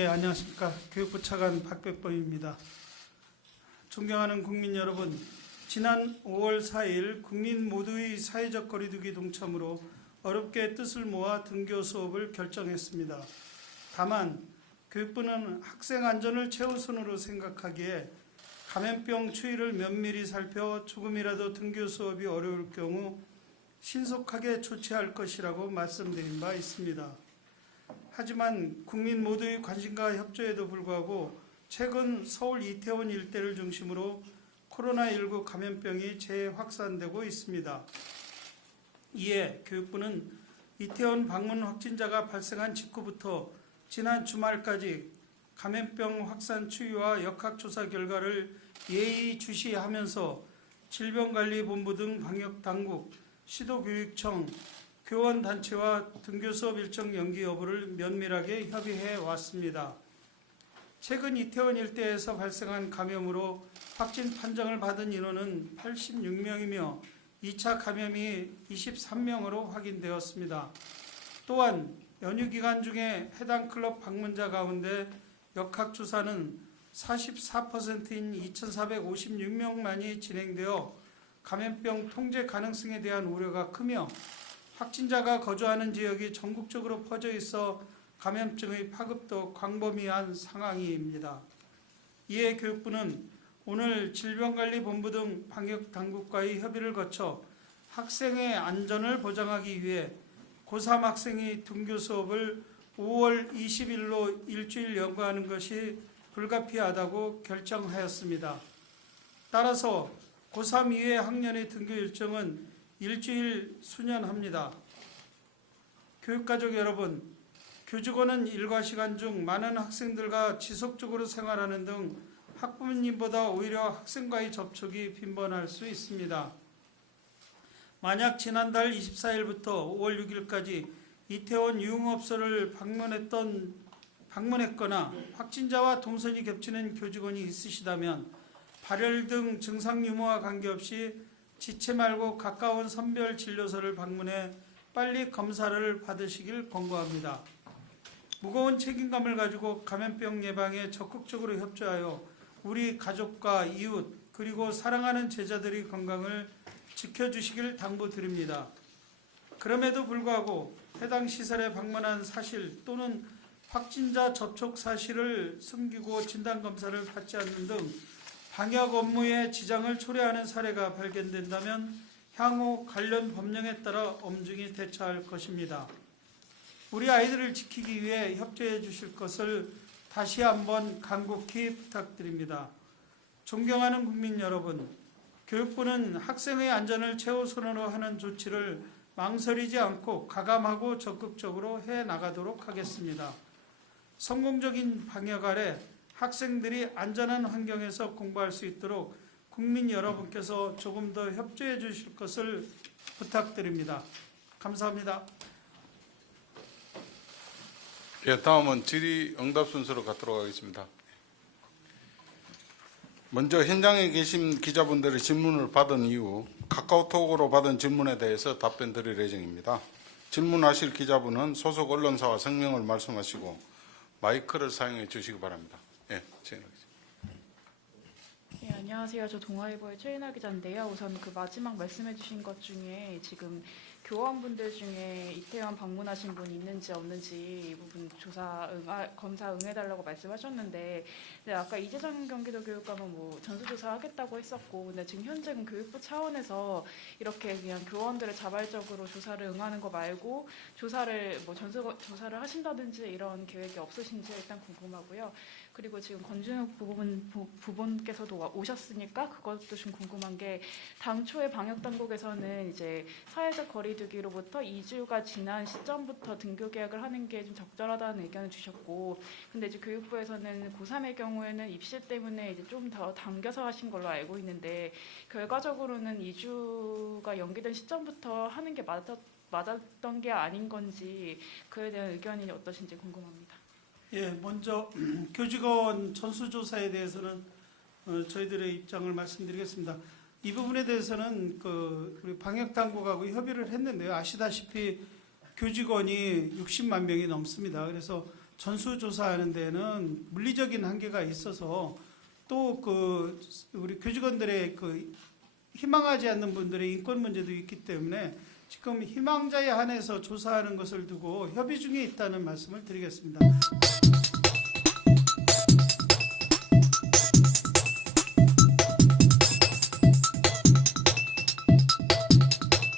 예, 안녕하십니까. 교육부 차관 박백범입니다. 존경하는 국민 여러분, 지난 5월 4일 국민 모두의 사회적 거리두기 동참으로 어렵게 뜻을 모아 등교 수업을 결정했습니다. 다만 교육부는 학생 안전을 최우선으로 생각하기에 감염병 추이를 면밀히 살펴 조금이라도 등교 수업이 어려울 경우 신속하게 조치할 것이라고 말씀드린 바 있습니다. 하지만 국민 모두의 관심과 협조에도 불구하고 최근 서울 이태원 일대를 중심으로 코로나19 감염병이 재확산되고 있습니다. 이에 교육부는 이태원 방문 확진자가 발생한 직후부터 지난 주말까지 감염병 확산 추이와 역학조사 결과를 예의주시하면서 질병관리본부 등 방역당국, 시도교육청, 교원단체와 등교수업 일정 연기 여부를 면밀하게 협의해 왔습니다. 최근 이태원 일대에서 발생한 감염으로 확진 판정을 받은 인원은 86명이며 2차 감염이 23명으로 확인되었습니다. 또한 연휴 기간 중에 해당 클럽 방문자 가운데 역학조사는 44%인 2,456명만이 진행되어 감염병 통제 가능성에 대한 우려가 크며 확진자가 거주하는 지역이 전국적으로 퍼져 있어 감염증의 파급도 광범위한 상황입니다. 이에 교육부는 오늘 질병관리본부 등 방역당국과의 협의를 거쳐 학생의 안전을 보장하기 위해 고3 학생이 등교 수업을 5월 20일로 일주일 연거하는 것이 불가피하다고 결정하였습니다. 따라서 고3 이외 학년의 등교 일정은 일주일 수년합니다. 교육가족 여러분, 교직원은 일과 시간 중 많은 학생들과 지속적으로 생활하는 등 학부모님보다 오히려 학생과의 접촉이 빈번할 수 있습니다. 만약 지난달 24일부터 5월 6일까지 이태원 유흥업소를 방문했거나 확진자와 동선이 겹치는 교직원이 있으시다면 발열 등 증상 유무와 관계없이 지체 말고 가까운 선별진료소를 방문해 빨리 검사를 받으시길 권고합니다. 무거운 책임감을 가지고 감염병 예방에 적극적으로 협조하여 우리 가족과 이웃 그리고 사랑하는 제자들의 건강을 지켜주시길 당부드립니다. 그럼에도 불구하고 해당 시설에 방문한 사실 또는 확진자 접촉 사실을 숨기고 진단검사를 받지 않는 등 방역 업무에 지장을 초래하는 사례가 발견된다면 향후 관련 법령에 따라 엄중히 대처할 것입니다. 우리 아이들을 지키기 위해 협조해 주실 것을 다시 한번 간곡히 부탁드립니다. 존경하는 국민 여러분, 교육부는 학생의 안전을 최우선으로 하는 조치를 망설이지 않고 가감하고 적극적으로 해나가도록 하겠습니다. 성공적인 방역 아래 학생들이 안전한 환경에서 공부할 수 있도록 국민 여러분께서 조금 더 협조해 주실 것을 부탁드립니다. 감사합니다. 예, 다음은 질의응답 순서로 갖도록 하겠습니다. 먼저 현장에 계신 기자분들의 질문을 받은 이후 카카오톡으로 받은 질문에 대해서 답변 드릴 예정입니다. 질문하실 기자분은 소속 언론사와 성명을 말씀하시고 마이크를 사용해 주시기 바랍니다. 예, 진행하겠습니다. 네, 안녕하세요. 저 동아일보의 최인아 기자인데요. 우선 그 마지막 말씀해 주신 것 중에 지금 교원분들 중에 이태원 방문하신 분 있는지 없는지 이 부분 검사 응해달라고 말씀하셨는데, 네, 아까 이재정 경기도 교육감은 뭐 전수조사 하겠다고 했었고, 근데 지금 현재는 교육부 차원에서 이렇게 그냥 교원들을 자발적으로 조사를 응하는 거 말고 조사를 뭐 전수조사를 하신다든지 이런 계획이 없으신지 일단 궁금하고요. 그리고 지금 권준욱 부본께서도 오셨으니까 그것도 좀 궁금한 게, 당초에 방역당국에서는 이제 사회적 거리두기로부터 2주가 지난 시점부터 등교 계약을 하는 게 좀 적절하다는 의견을 주셨고, 근데 이제 교육부에서는 고3의 경우에는 입시 때문에 이제 좀 더 당겨서 하신 걸로 알고 있는데, 결과적으로는 2주가 연기된 시점부터 하는 게 맞았던 게 아닌 건지 그에 대한 의견이 어떠신지 궁금합니다. 예, 먼저 교직원 전수조사에 대해서는 저희들의 입장을 말씀드리겠습니다. 이 부분에 대해서는 우리 방역당국하고 협의를 했는데요. 아시다시피 교직원이 60만 명이 넘습니다. 그래서 전수조사하는 데는 물리적인 한계가 있어서 또 그 우리 교직원들의 그 희망하지 않는 분들의 인권 문제도 있기 때문에 지금 희망자에 한해서 조사하는 것을 두고 협의 중에 있다는 말씀을 드리겠습니다.